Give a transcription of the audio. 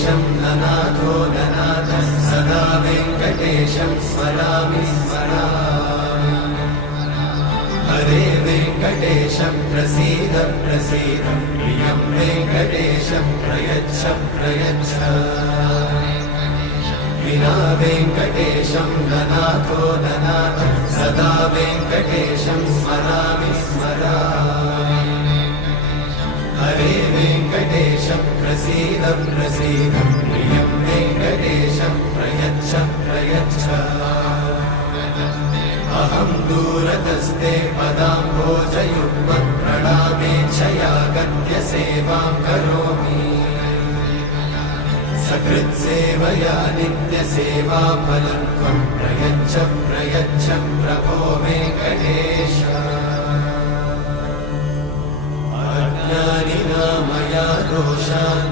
वेङ्कटेशं ननाथो ननाथः सदा वेङ्कटेशं स्मरामि स्मरामि। हरे वेङ्कटेश प्रसीद प्रसीद प्रियं वेङ्कटेशं प्रयच्छ प्रयच्छ। विना वेङ्कटेशं ननाथो ननाथः सदा वेङ्कटेशं स्मरामि स्मरामि। हरे वेङ्कटेश प्रसीद प्रसीद प्रियं वेङ्कटेशं प्रयच्छ प्रयच्छ। अहं दूरतस्ते पदाम्भोजयुग्मं प्रणामेच्छया गद्य सेवां करोमि। सकृत्सेवया नित्यसेवाफलं त्वं प्रयच्छ प्रयच्छ प्रभो वेङ्कटेश। अज्ञानिना मया दोषान्